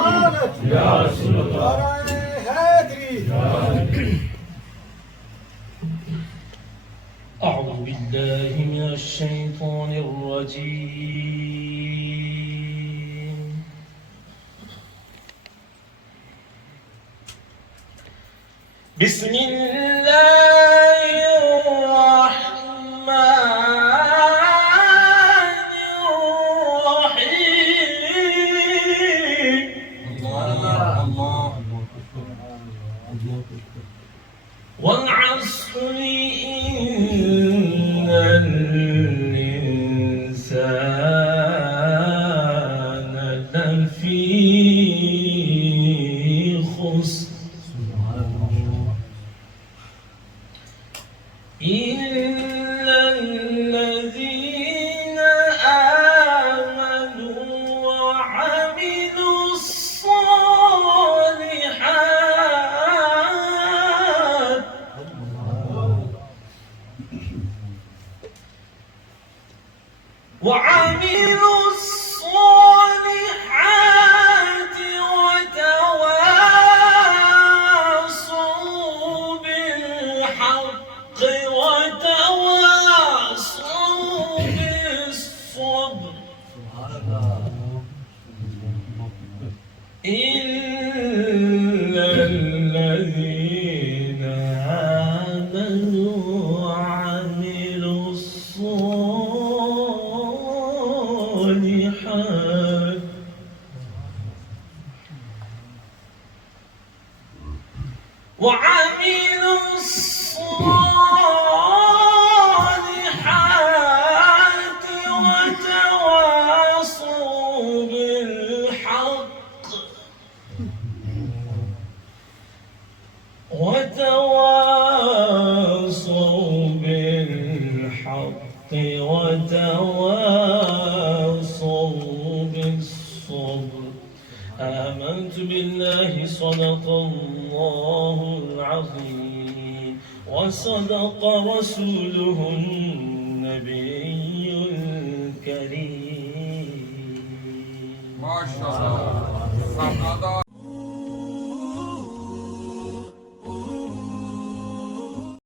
رسالة يا رسول الله هادري. أعوذ بالله من الشيطان الرجيم. بسم الله الرحمن الرحيم. والعصر إن الإنسان لفي خسر إلا الذين آمنوا وعملوا الصالحات وتواصوا بالحق وتواصوا بالصبر إلا الذين آمنوا وعملوا الصالحات وتواصوا بالحق وتواصوا بالصبر. آمنت بالله صدق الله العظيم وصدق رسوله النبي الكريم. ما شاء الله.